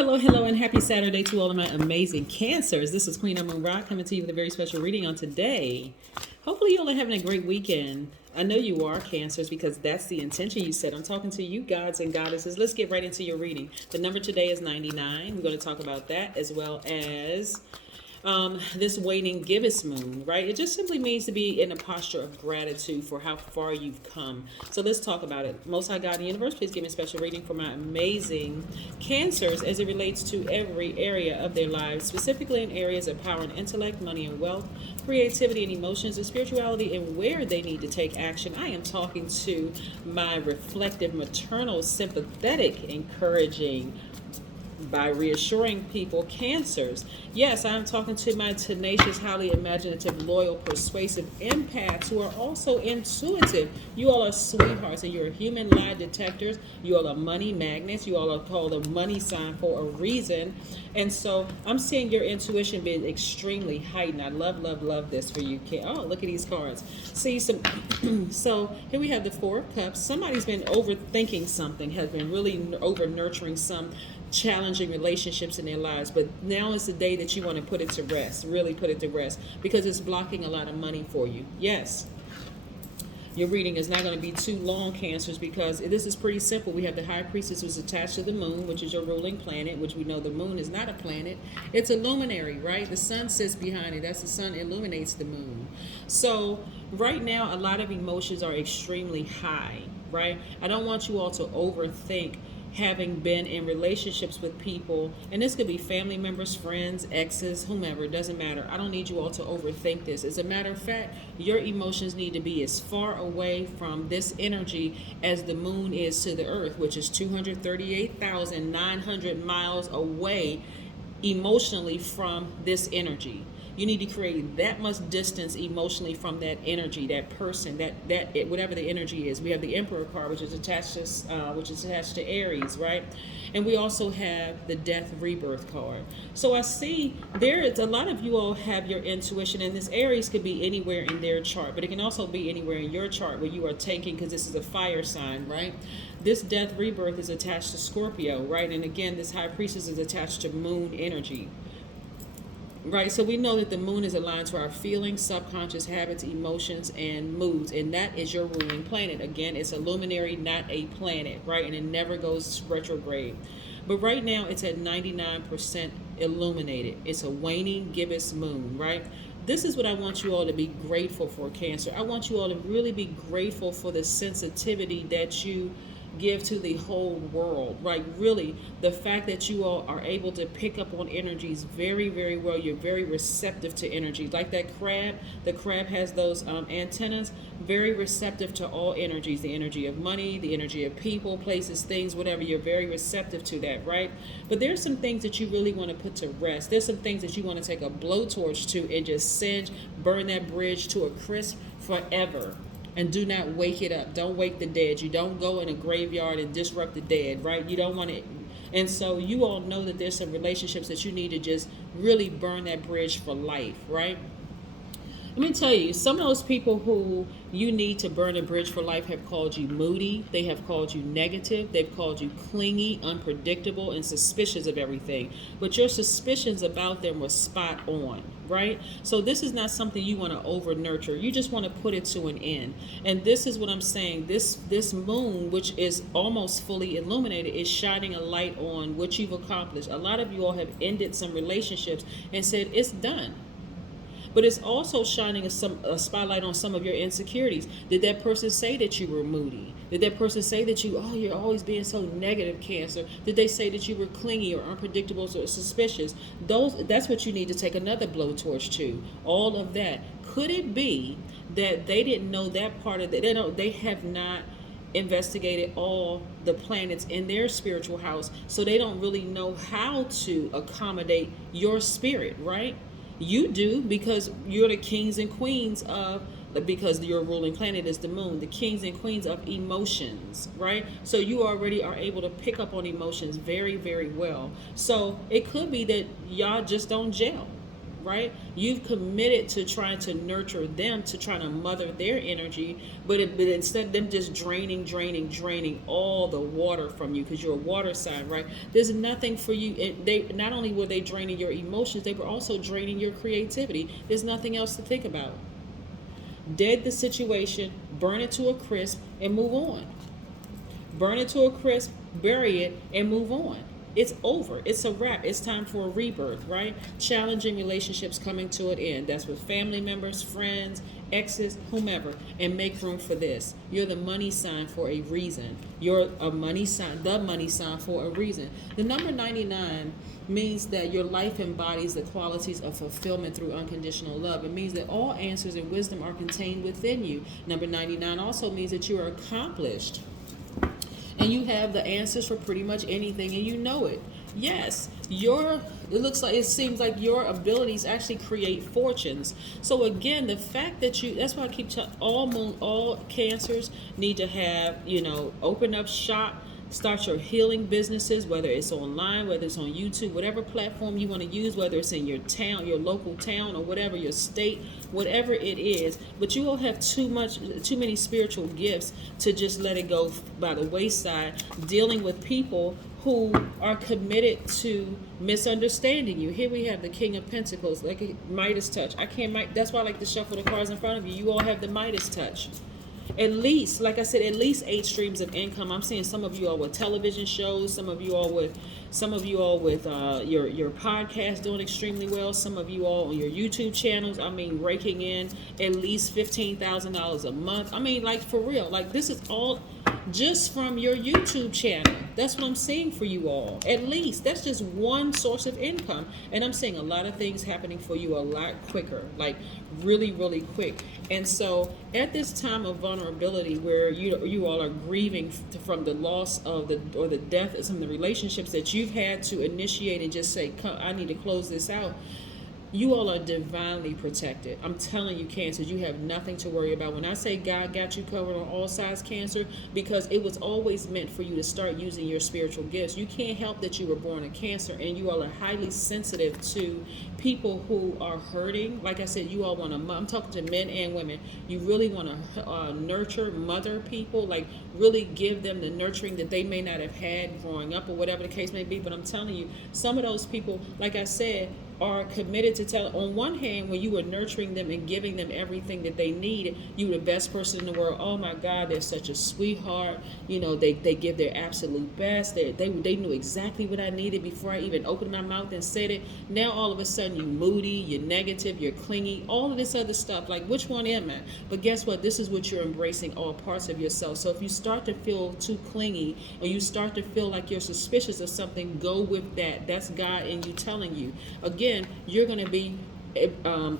Hello, and happy Saturday to all of my amazing Cancers. This is Queen of Moon Rock coming to you with a very special reading on today. Hopefully, you all are having a great weekend. I know you are, Cancers, because that's the intention you set. I'm talking to you, gods and goddesses. Let's get right into your reading. The number today is 99. We're going to talk about that as well as this waning gibbous moon, right? It just simply means to be in a posture of gratitude for how far you've come. So let's talk about it. Most High God in the universe, please give me a special reading for my amazing Cancers as it relates to every area of their lives, specifically in areas of power and intellect, money and wealth, creativity and emotions, and spirituality, and where they need to take action. I am talking to my reflective, maternal, sympathetic, encouraging, by reassuring people, Cancers. Yes, I'm talking to my tenacious, highly imaginative, loyal, persuasive empaths who are also intuitive. You all are sweethearts and you're human lie detectors. You all are money magnets. You all are called a money sign for a reason. And so I'm seeing your intuition being extremely heightened. I love this for you. Oh, look at these cards. See some. So here we have the Four of Cups. Somebody's been overthinking something, has been really over nurturing some challenging relationships in their lives, but now is the day that you want to put it to rest, really put it to rest, because it's blocking a lot of money for you. Yes, your reading is not going to be too long, Cancers, because this is pretty simple. We have the High Priestess who's attached to the moon, which is your ruling planet, which we know the moon is not a planet. It's a luminary, right? The sun sits behind it. That's the sun illuminates the moon. So right now, a lot of emotions are extremely high, right? I don't want you all to overthink having been in relationships with people, and this could be family members, friends, exes, whomever, it doesn't matter. I don't need you all to overthink this. As a matter of fact, your emotions need to be as far away from this energy as the moon is to the earth, which is 238,900 miles away emotionally from this energy. You need to create that much distance emotionally from that energy, that person, that whatever the energy is. We have the Emperor card, which is attached to Aries, right? And we also have the Death Rebirth card. So I see there is a lot of you all have your intuition, and this Aries could be anywhere in their chart, but it can also be anywhere in your chart where you are taking, because this is a fire sign, right? This Death Rebirth is attached to Scorpio, right? And again, this High Priestess is attached to moon energy. Right, so we know that the moon is aligned to our feelings, subconscious habits, emotions, and moods, and that is your ruling planet. Again, it's a luminary, not a planet, right? And it never goes retrograde. But right now, it's at 99% illuminated. It's a waning gibbous moon, right? This is what I want you all to be grateful for, Cancer. I want you all to really be grateful for the sensitivity that you give to the whole world, right? Really, the fact that you all are able to pick up on energies very well. You're very receptive to energy, like that crab. The crab has those antennas, very receptive to all energies, the energy of money, the energy of people, places, things, whatever. You're very receptive to that, right? But there's some things that you really want to put to rest. There's some things that you want to take a blowtorch to and just singe, burn that bridge to a crisp forever. And do not wake it up. Don't wake the dead. You don't go in a graveyard and disrupt the dead, right? You don't want to. And so you all know that there's some relationships that you need to just really burn that bridge for life, right? Let me tell you, some of those people who you need to burn a bridge for life have called you moody. They have called you negative. They've called you clingy, unpredictable, and suspicious of everything. But your suspicions about them were spot on, right? So this is not something you want to over nurture. You just want to put it to an end. And this is what I'm saying. This moon, which is almost fully illuminated, is shining a light on what you've accomplished. A lot of you all have ended some relationships and said, it's done. But it's also shining a spotlight on some of your insecurities. Did that person say that you were moody? Did that person say that you're always being so negative, Cancer? Did they say that you were clingy or unpredictable or suspicious? That's what you need to take another blowtorch to. All of that. Could it be that they didn't know that part of it? They have not investigated all the planets in their spiritual house, so they don't really know how to accommodate your spirit, right? You do, because you're the kings and queens of, because your ruling planet is the moon, the kings and queens of emotions, right? So you already are able to pick up on emotions very well. So it could be that y'all just don't gel. right? You've committed to trying to nurture them, to trying to mother their energy, but instead of them just draining all the water from you, because you're a water sign, right? There's nothing for you. They not only were they draining your emotions, they were also draining your creativity. There's nothing else to think about. Dead the situation, burn it to a crisp, and move on. Burn it to a crisp, bury it, and move on. It's over. It's a wrap. It's time for a rebirth, right? Challenging relationships coming to an end. That's with family members, friends, exes, whomever. And make room for this. You're the money sign for a reason. You're a money sign, the money sign for a reason. The number 99 means that your life embodies the qualities of fulfillment through unconditional love. It means that all answers and wisdom are contained within you. Number 99 also means that you are accomplished and you have the answers for pretty much anything, and you know it. Yes, it seems like your abilities actually create fortunes. So again, the fact that that's why I keep telling all cancers need to have, open up shop, start your healing businesses, whether it's online, whether it's on YouTube, whatever platform you want to use, whether it's in your town, your local town, or whatever, your state, whatever it is. But you all have too many spiritual gifts to just let it go by the wayside, dealing with people who are committed to misunderstanding you. Here we have the King of Pentacles, like a Midas touch. That's why I like to shuffle the cards in front of you. You all have the Midas touch. At least, like I said, at least 8 streams of income. I'm seeing some of you all with television shows, some of you all with your podcast doing extremely well, some of you all on your YouTube channels, raking in at least $15,000 a month. Like, for real, like, this is all just from your YouTube channel. That's what I'm seeing for you all. At least that's just one source of income, and I'm seeing a lot of things happening for you a lot quicker, like really, really quick. And so at this time of vulnerability, where you all are grieving from the loss of the death of some of the relationships that you've had to initiate and just say, I need to close this out. You all are divinely protected. I'm telling you, Cancers, you have nothing to worry about. When I say God got you covered on all sides, Cancer, because it was always meant for you to start using your spiritual gifts. You can't help that you were born a Cancer, and you all are highly sensitive to people who are hurting. Like I said, you all want to, I'm talking to men and women, you really want to nurture, mother people, like really give them the nurturing that they may not have had growing up or whatever the case may be. But I'm telling you, some of those people, like I said, are committed to tell. On one hand, when you were nurturing them and giving them everything that they needed, you were the best person in the world. Oh my God, they're such a sweetheart. They give their absolute best. They knew exactly what I needed before I even opened my mouth and said it. Now all of a sudden you're moody, you're negative, you're clingy, all of this other stuff. Like, which one am I? But guess what? This is what you're embracing, all parts of yourself. So if you start to feel too clingy, or you start to feel like you're suspicious of something, go with that. That's God in you telling you. Again, you're going to be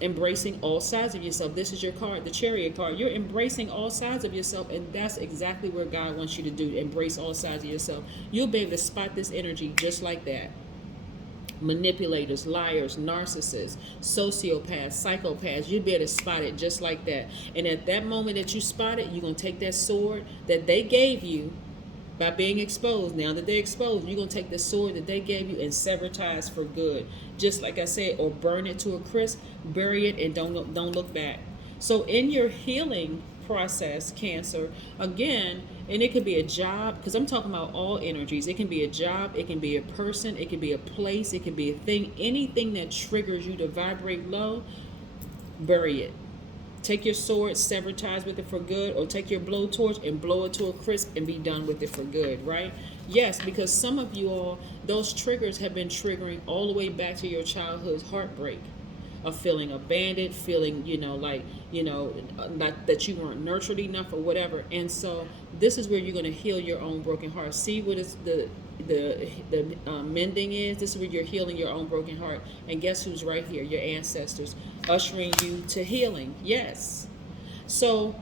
embracing all sides of yourself. This is your card, the Chariot card. You're embracing all sides of yourself, and that's exactly where God wants you to do. Embrace all sides of yourself. You'll be able to spot this energy just like that. Manipulators, liars, narcissists, sociopaths, psychopaths, you'll be able to spot it just like that. And at that moment that you spot it, you're going to take that sword that they gave you by being exposed. Now that they're exposed, you're going to take the sword that they gave you and sever ties for good. Just like I said, or burn it to a crisp, bury it, and don't look back. So in your healing process, Cancer, again, and it could be a job, because I'm talking about all energies. It can be a job, it can be a person, it can be a place, it can be a thing. Anything that triggers you to vibrate low, bury it. Take your sword, sever ties with it for good, or take your blowtorch and blow it to a crisp and be done with it for good, right? Yes, because some of you all, those triggers have been triggering all the way back to your childhood's heartbreak of feeling abandoned, feeling, like that you weren't nurtured enough or whatever. And so this is where you're going to heal your own broken heart. See what is the mending is. This is where you're healing your own broken heart. And guess who's right here? Your ancestors, ushering you to healing. Yes. So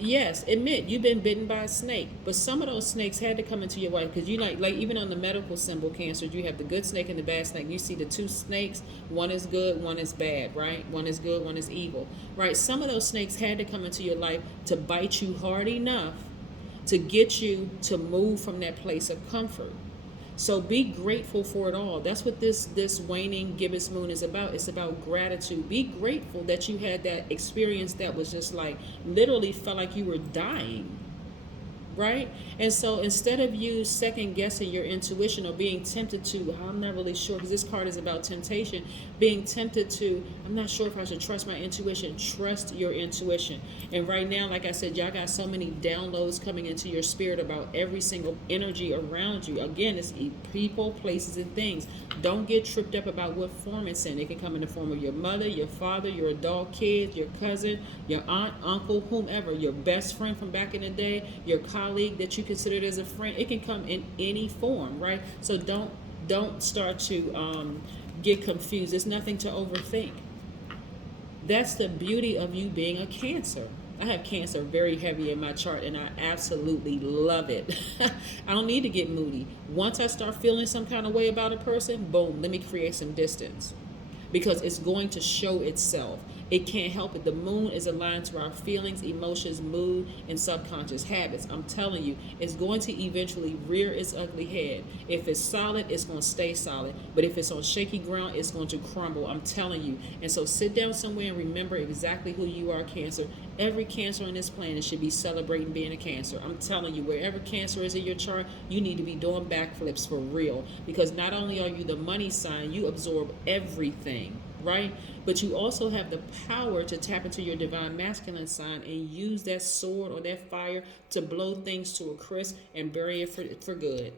yes, admit you've been bitten by a snake, but some of those snakes had to come into your life, because you like even on the medical symbol, Cancer, you have the good snake and the bad snake. You see the two snakes, one is good, one is bad, right? One is good, one is evil, right? Some of those snakes had to come into your life to bite you hard enough to get you to move from that place of comfort. So be grateful for it all. That's what this waning gibbous moon is about. It's about gratitude. Be grateful that you had that experience that was just like literally felt like you were dying, right? And so instead of you second guessing your intuition or being tempted to, I'm not really sure, because this card is about temptation, being tempted to, I'm not sure if I should trust my intuition. Trust your intuition. And right now, like I said, y'all got so many downloads coming into your spirit about every single energy around you. Again, it's people, places, and things. Don't get tripped up about what form it's in. It can come in the form of your mother, your father, your adult kids, your cousin, your aunt, uncle, whomever, your best friend from back in the day, your colleague that you considered as a friend. It can come in any form, right? So don't start to get confused. There's nothing to overthink. That's the beauty of you being a Cancer. I have Cancer very heavy in my chart, and I absolutely love it. I don't need to get moody. Once I start feeling some kind of way about a person, boom, let me create some distance, because it's going to show itself. It can't help it. The moon is aligned to our feelings, emotions, mood, and subconscious habits. I'm telling you, it's going to eventually rear its ugly head. If it's solid, it's going to stay solid. But if it's on shaky ground, it's going to crumble. I'm telling you. And so sit down somewhere and remember exactly who you are, Cancer. Every Cancer on this planet should be celebrating being a Cancer. I'm telling you, wherever Cancer is in your chart, you need to be doing backflips for real. Because not only are you the money sign, you absorb everything, right? But you also have the power to tap into your divine masculine sign and use that sword or that fire to blow things to a crisp and bury it for good.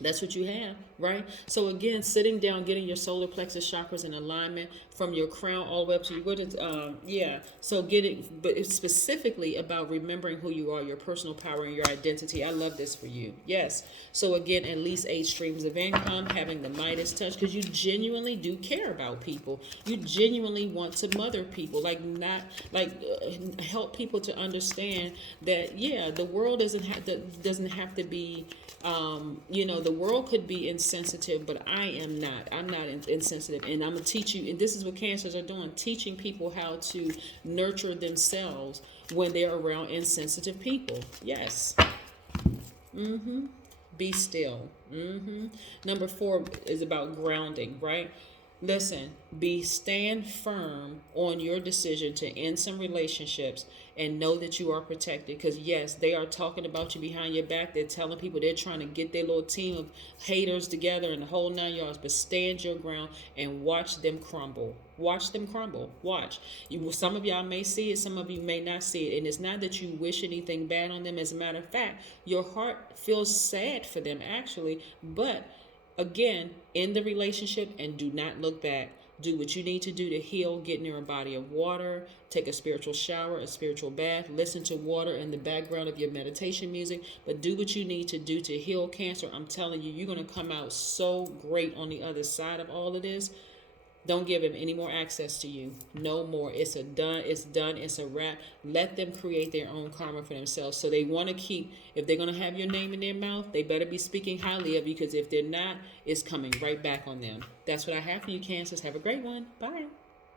That's what you have, right? So again, sitting down, getting your solar plexus chakras in alignment from your crown all the way up to your So get it, but it's specifically about remembering who you are, your personal power, and your identity. I love this for you. Yes. So again, at least 8 streams of income, having the Midas touch, because you genuinely do care about people. You genuinely want to mother people, help people to understand that the world doesn't have to be. The world could be insensitive, but I am not. I'm not insensitive. And I'm going to teach you, and this is what Cancers are doing, teaching people how to nurture themselves when they're around insensitive people. Yes. Be still. Number 4 is about grounding, right? Listen, stand firm on your decision to end some relationships and know that you are protected. Because yes, they are talking about you behind your back. They're telling people they're trying to get their little team of haters together and the whole 9 yards. But stand your ground and watch them crumble. Watch them crumble. Watch. Some of y'all may see it, some of you may not see it. And it's not that you wish anything bad on them. As a matter of fact, your heart feels sad for them, actually. But again, end the relationship and do not look back. Do what you need to do to heal. Get near a body of water. Take a spiritual shower, a spiritual bath. Listen to water in the background of your meditation music. But do what you need to do to heal, Cancer. I'm telling you, you're going to come out so great on the other side of all of this. Don't give him any more access to you. No more. It's done. It's a wrap. Let them create their own karma for themselves. So they want to keep, if they're going to have your name in their mouth, they better be speaking highly of you, because if they're not, it's coming right back on them. That's what I have for you, Cancers. Have a great one. Bye.